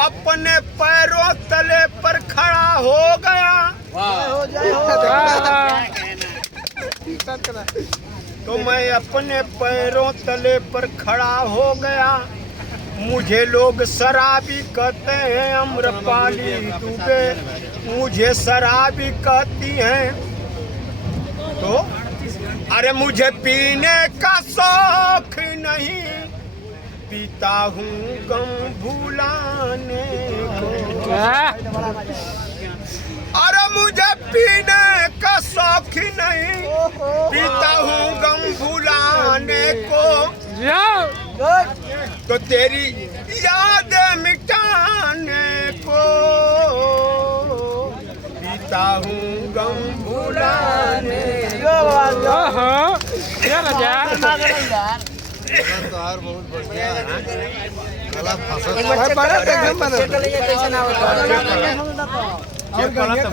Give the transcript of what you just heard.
अपने पैरों तले पर खड़ा हो गया। तो मैं अपने पैरों तले पर खड़ा हो गया। मुझे लोग शराबी कहते हैं, अम्रपाली दुबे मुझे शराबी कहती हैं। तो अरे मुझे पीने का शौक नहीं, पीता हूँ गम भुलाने को। अरे मुझे पीने का शौक नहीं, पीता हूँ गम भुलाने को। तो तेरी याद मिटाने को पीता हूँ गम भुलाने को। बहुत बढ़िया।